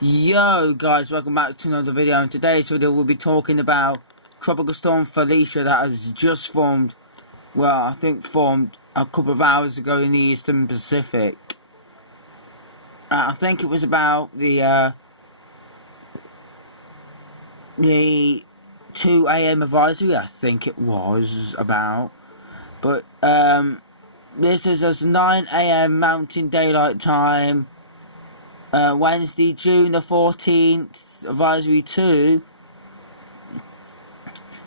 Yo guys, welcome back to another video. In today's video we'll be talking about Tropical Storm Felicia that has just formed, well I think formed a couple of hours ago in the Eastern Pacific. I think it was about the 2 AM advisory, I think it was about. But this is as 9 AM Mountain Daylight Time. Wednesday, June the 14th, advisory 2.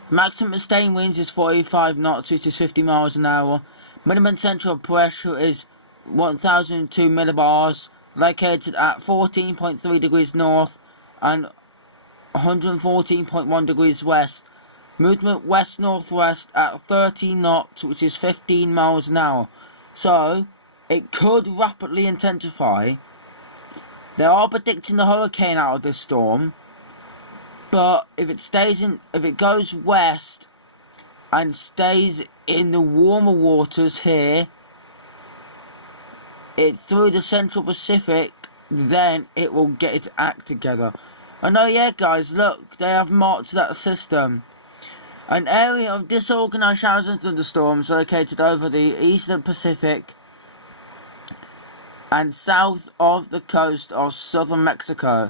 Maximum sustained winds is 45 knots, which is 50 miles an hour. Minimum central pressure is 1002 millibars, located at 14.3 degrees north and 114.1 degrees west. Movement west-northwest at 30 knots, which is 15 miles an hour. So, it could rapidly intensify. They are predicting a hurricane out of this storm, but if it goes west and stays in the warmer waters here, it's through the Central Pacific, then it will get its act together. And oh yeah guys, look, they have marked that system. An area of disorganized showers and thunderstorms located over the Eastern Pacific and south of the coast of southern Mexico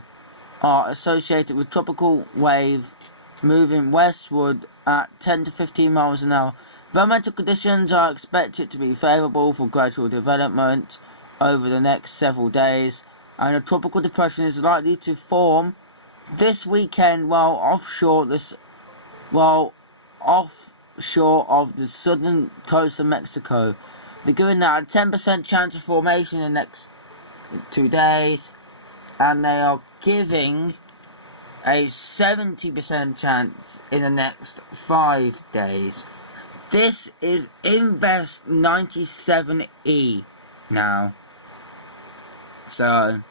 are associated with tropical wave moving westward at 10 to 15 miles an hour. Environmental conditions are expected to be favourable for gradual development over the next several days, and a tropical depression is likely to form this weekend while offshore of the southern coast of Mexico. They're giving that a 10% chance of formation in the next 2 days, and they are giving a 70% chance in the next 5 days. This is Invest 97E now. So,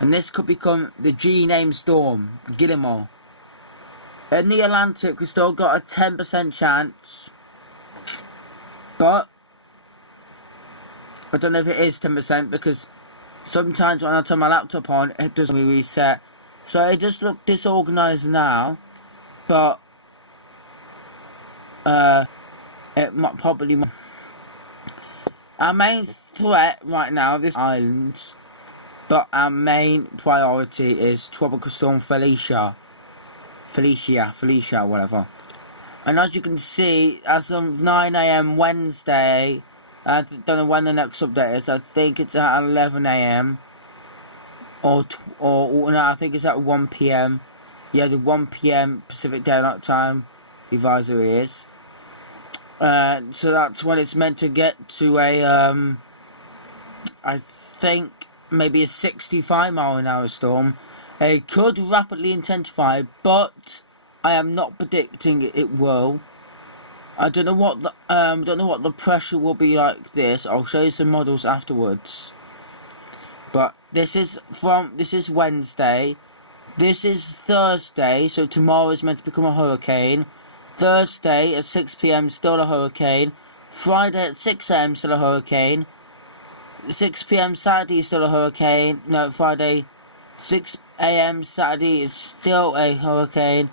and this could become the G-name storm, Guillermo. In the Atlantic, we still got a 10% chance, but I don't know if it is 10% because sometimes when I turn my laptop on, it doesn't reset. So it does look disorganized now, but it might probably. Our main threat right now, this islands, but our main priority is Tropical Storm Felicia, whatever. And as you can see, as of 9 AM Wednesday. I don't know when the next update is. I think it's at 11 AM. Or no, I think it's at 1 PM. Yeah, the 1 PM Pacific Daylight Time advisory is. So that's when it's meant to get to a, I think maybe a 65 mile an hour storm. It could rapidly intensify, but I am not predicting it will. I don't know what the pressure will be like this. I'll show you some models afterwards. But this is Wednesday. This is Thursday, so tomorrow is meant to become a hurricane. Thursday at 6 PM still a hurricane. Friday at 6 AM still a hurricane. 6 PM Saturday is still a hurricane. No, Friday 6 AM Saturday is still a hurricane.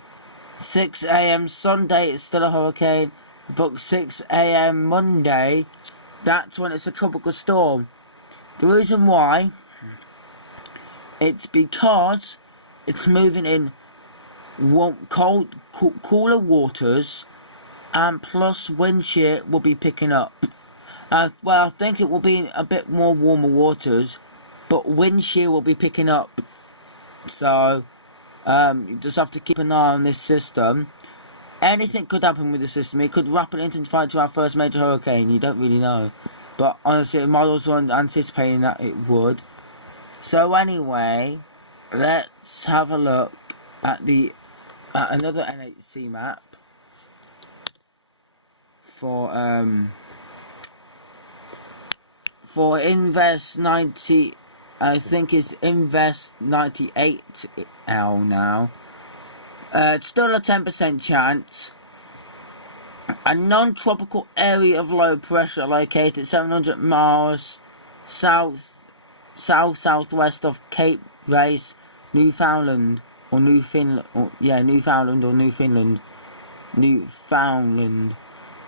6 AM Sunday is still a hurricane. Book 6 AM Monday, that's when it's a tropical storm. The reason why, it's because it's moving in cooler waters, and plus wind shear will be picking up. Well, I think it will be a bit more warmer waters, but wind shear will be picking up. So, you just have to keep an eye on this system. Anything could happen with the system. It could rapidly intensify to our first major hurricane. You don't really know. But honestly, models are anticipating that it would. So anyway, let's have a look at another NHC map for Invest 90. I think it's Invest 98L now. It's still a 10% chance. A non-tropical area of low pressure located 700 miles southwest of Cape Race Newfoundland or Newfoundland, Newfoundland or Newfoundland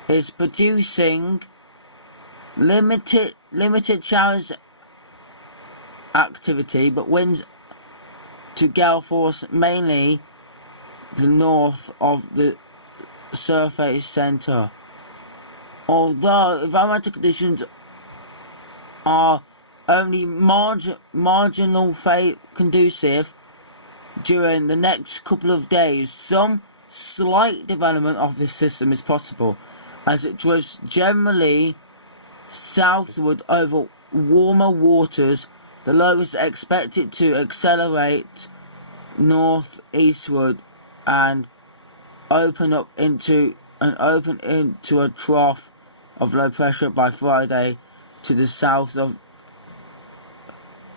is producing limited showers activity, but winds to gale force mainly the north of the surface centre. Although environmental conditions are only marginal conducive during the next couple of days, some slight development of this system is possible as it drifts generally southward over warmer waters. The low is expected to accelerate northeastward and open into a trough of low pressure by Friday to the south of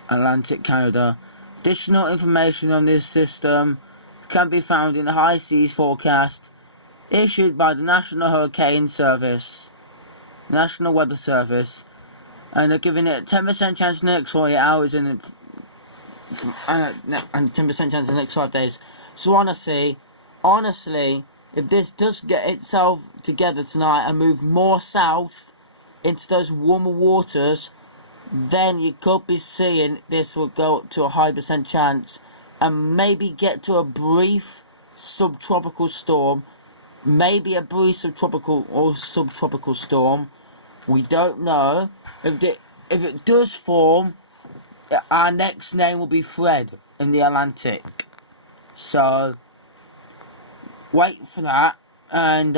Atlantic Canada. Additional information on this system can be found in the high seas forecast issued by the National Weather Service, and they're giving it a 10% chance in the next 48 hours and 10% chance in the next 5 days. So honestly, if this does get itself together tonight and move more south into those warmer waters, then you could be seeing this will go up to a high percent chance and maybe get to a brief subtropical storm, maybe a brief subtropical storm. We don't know. If it does form, our next name will be Fred in the Atlantic. So wait for that, and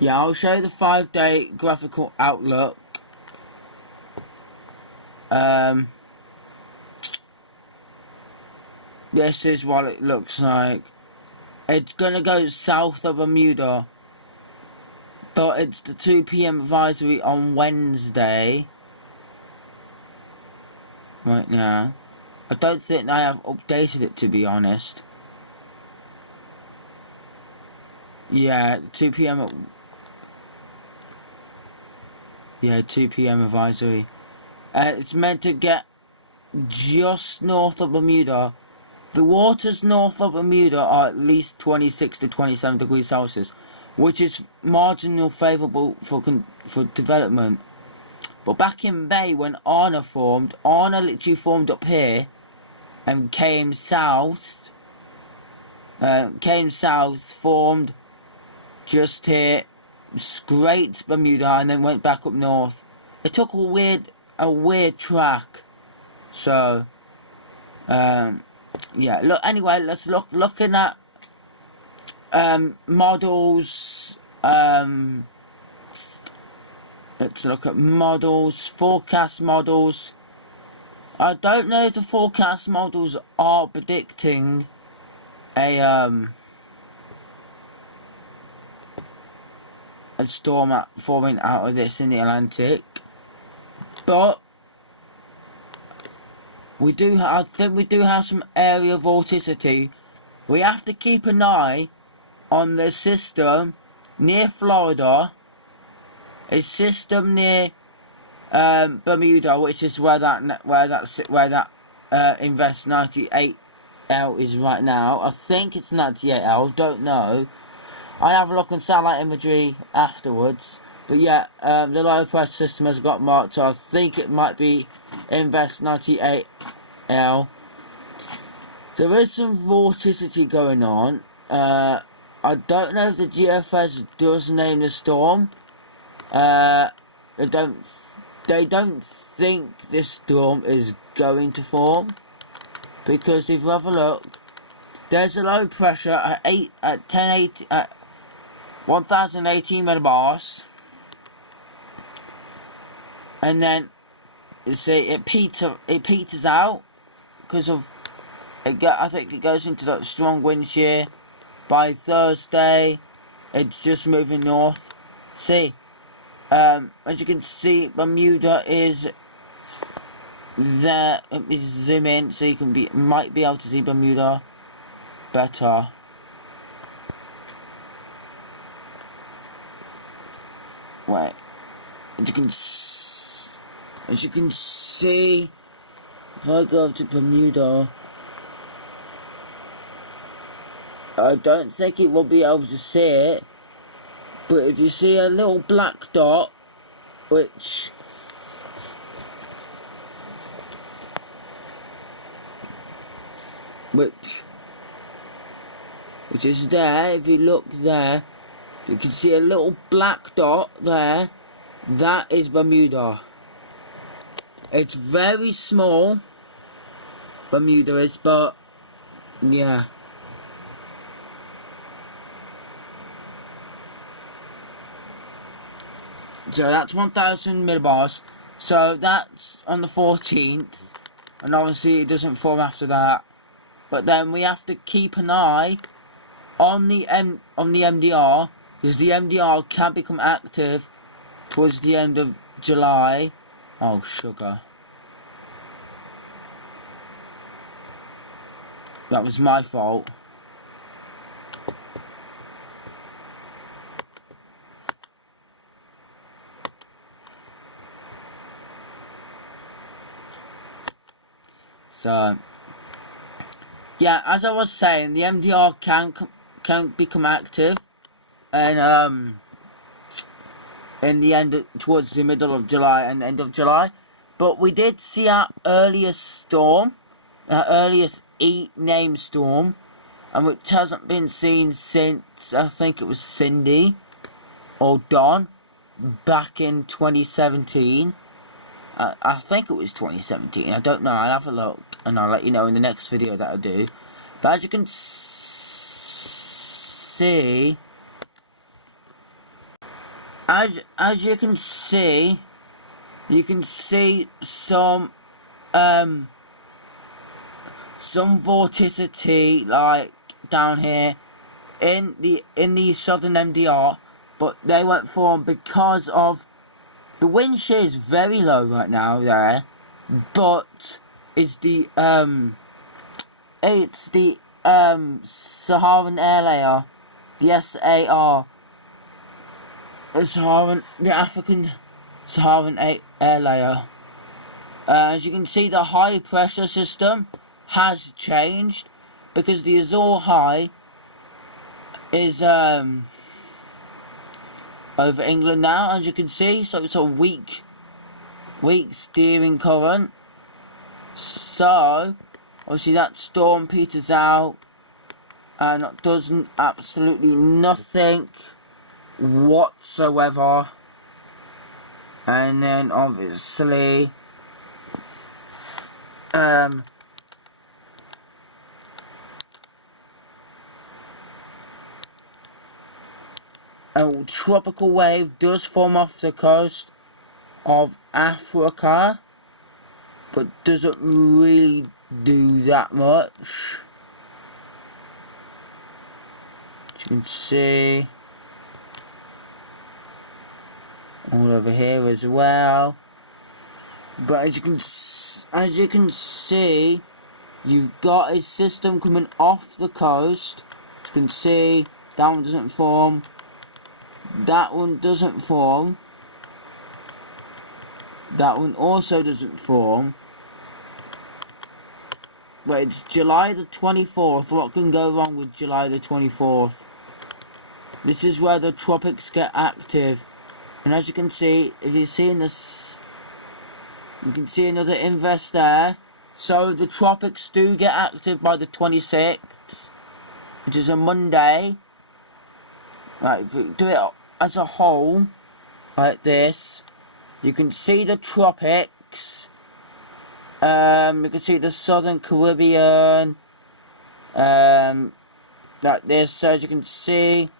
yeah, I'll show you the 5-day graphical outlook. This is what it looks like. It's gonna go south of Bermuda, but it's the 2 PM advisory on Wednesday. Right now, I don't think I have updated it, to be honest. Yeah, 2 PM. Yeah, 2 PM advisory. It's meant to get just north of Bermuda. The waters north of Bermuda are at least 26 to 27 degrees Celsius, which is marginally favourable for development. But back in May, when Anna literally formed up here and came south, formed just here, scraped Bermuda, and then went back up north. It took a weird track. So, yeah. Look. Anyway, let's looking at models. Let's look at models, forecast models. I don't know if the forecast models are predicting a storm forming out of this in the Atlantic, but I think we do have some area vorticity. We have to keep an eye on the system near Florida, a system near Bermuda, which is where that Invest 98L is right now. I think it's 98L, don't know. I'll have a look on satellite imagery afterwards. But yeah, the low pressure system has got marked, so I think it might be Invest 98L. There is some vorticity going on. I don't know if the GFS does name the storm. They don't think this storm is going to form, because if you have a look, there's a low pressure at 1018 millibars, and then you see it peters out because of I think it goes into that strong wind shear. By Thursday, it's just moving north. See, as you can see, Bermuda is there. Let me zoom in so you might be able to see Bermuda better. Wait, as you can see, if I go to Bermuda, I don't think it will be able to see it, but if you see a little black dot, which is there, if you look there, you can see a little black dot there, that is Bermuda. It's very small, Bermuda is, but yeah. So that's 1,000 millibars. So that's on the 14th, and obviously it doesn't form after that. But then we have to keep an eye on the MDR, because the MDR can become active towards the end of July. Oh, sugar. That was my fault. So, yeah, as I was saying, the MDR can become active, and in the end, towards the middle of July and end of July. But we did see our earliest storm, our earliest 8-name storm, and which hasn't been seen since, I think it was Cindy or Don back in 2017. I think it was 2017, I don't know, I'll have a look and I'll let you know in the next video that I do. But as you can see, as you can see some vorticity like down here in the southern MDR, but they won't form because of the wind shear is very low right now there, but it's the Saharan air layer, the SAR, the African Saharan air layer. As you can see, the high pressure system has changed because the Azure high is over England now, as you can see. So it's a weak steering current. So obviously that storm peters out and it does absolutely nothing whatsoever. And then obviously a tropical wave does form off the coast of Africa, but doesn't really do that much. As you can see, all over here as well. But as you can see, you've got a system coming off the coast. As you can see, that one doesn't form. That one doesn't form. That one also doesn't form. But it's July the 24th. What can go wrong with July the 24th? This is where the tropics get active. And as you can see, if you're seeing this, you can see another inverse there. So the tropics do get active by the 26th, which is a Monday. Right, if we do it as a whole, like this, you can see the tropics. You can see the southern Caribbean, like this. So as you can see,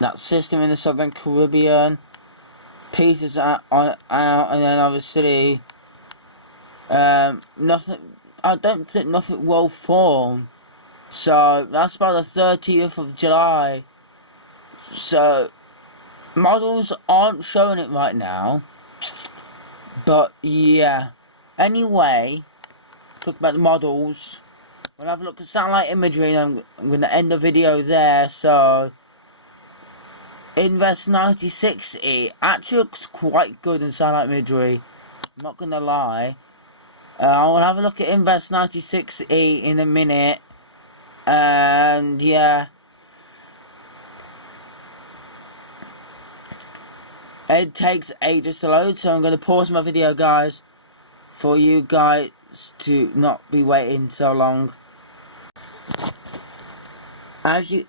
that system in the southern Caribbean peters out, and then obviously nothing. I don't think nothing will form. So that's by the 30th of July. So models aren't showing it right now, but yeah. Anyway, talk about the models. We'll have a look at satellite imagery, and I'm going to end the video there. So Invest 96E actually looks quite good in satellite imagery, I'm not going to lie. I'll have a look at Invest 96E in a minute. And yeah. It takes ages to load, so I'm going to pause my video, guys, for you guys to not be waiting so long. As you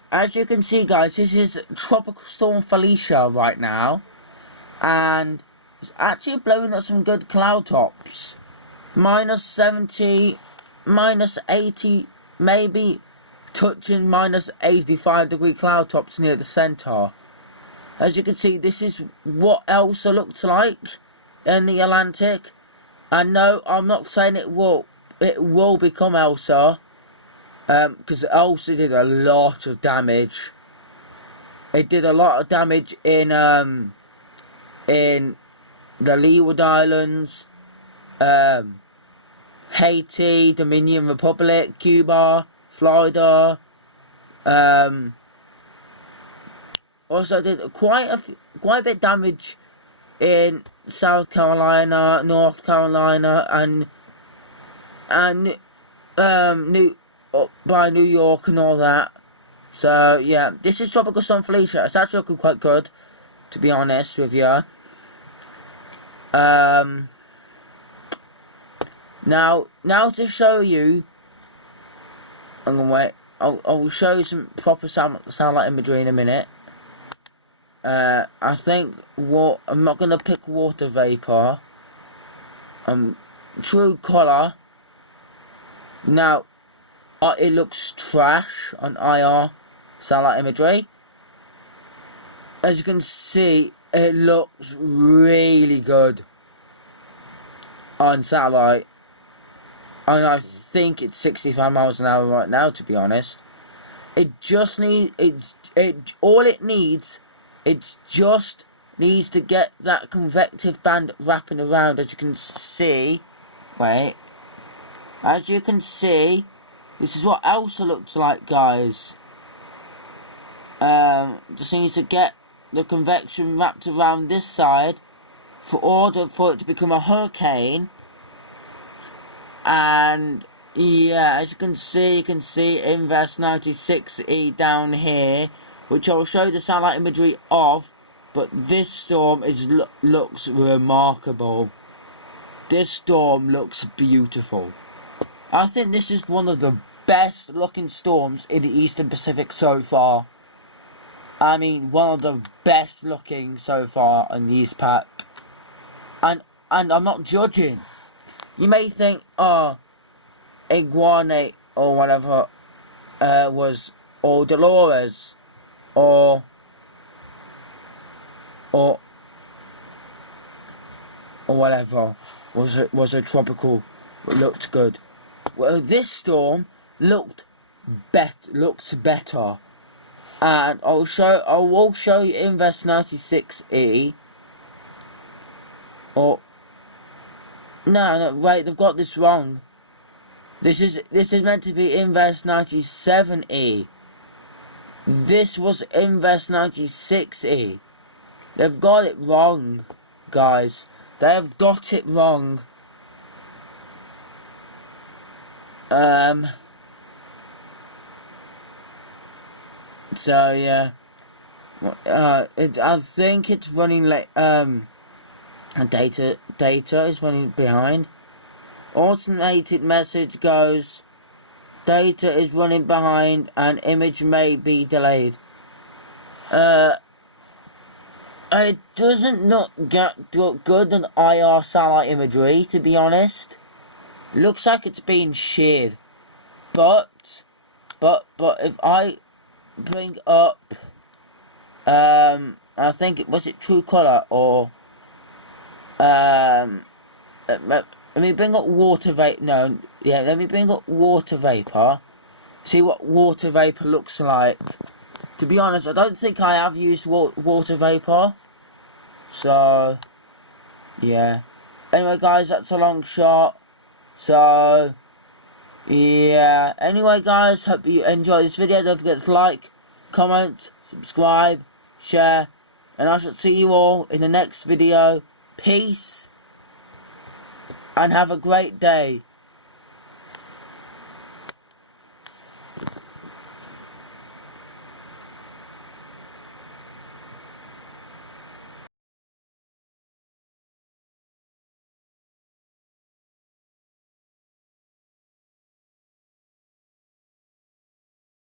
can see, guys, this is Tropical Storm Felicia right now, and it's actually blowing up some good cloud tops. Minus 70, minus 80, maybe touching minus 85-degree cloud tops near the center. As you can see, this is what Elsa looked like in the Atlantic. And no, I'm not saying it will become Elsa, because Elsa did a lot of damage. It did a lot of damage in the Leeward Islands, Haiti, Dominican Republic, Cuba, Florida. Also did quite a bit damage in South Carolina, North Carolina, and up by New York and all that. So yeah, this is Tropical Storm Felicia. It's actually looking quite good, to be honest with you. Now to show you, I'm gonna wait. I'll show you some proper satellite imagery in a minute. I think I'm not gonna pick water vapor. True color. Now, it looks trash on IR satellite imagery. As you can see, it looks really good on satellite. And I think it's 65 miles an hour right now, to be honest. It just needs it just needs to get that convective band wrapping around. As you can see, as you can see, this is what Elsa looks like, guys. Just needs to get the convection wrapped around this side for it to become a hurricane. And yeah, as you can see Invest 96E down here, which I'll show you the satellite imagery of. But this storm looks remarkable. This storm looks beautiful. I think this is one of the best looking storms in the Eastern Pacific so far. I mean, one of the best looking so far in the East Pac. And I'm not judging. You may think, oh, Iguana or whatever or Dolores or whatever was a tropical, looked good. Well, this storm looked better, and I will show you Invest 96E. Or no, wait, they've got this wrong. This is meant to be Invest 97E. This was Invest 96E. They've got it wrong, guys. They have got it wrong. So yeah. I think it's running late. Data is running behind. Automated message goes, data is running behind and image may be delayed. It doesn't look good on IR satellite imagery, to be honest. Looks like it's being shared. But if I bring up I think was it True Color or let me bring up water vapor. No, yeah, let me bring up water vapor. See what water vapor looks like. To be honest, I don't think I have used water vapor. So, yeah. Anyway, guys, that's a long shot. So, yeah. Anyway, guys, hope you enjoyed this video. Don't forget to like, comment, subscribe, share, and I shall see you all in the next video. Peace. and have a great day.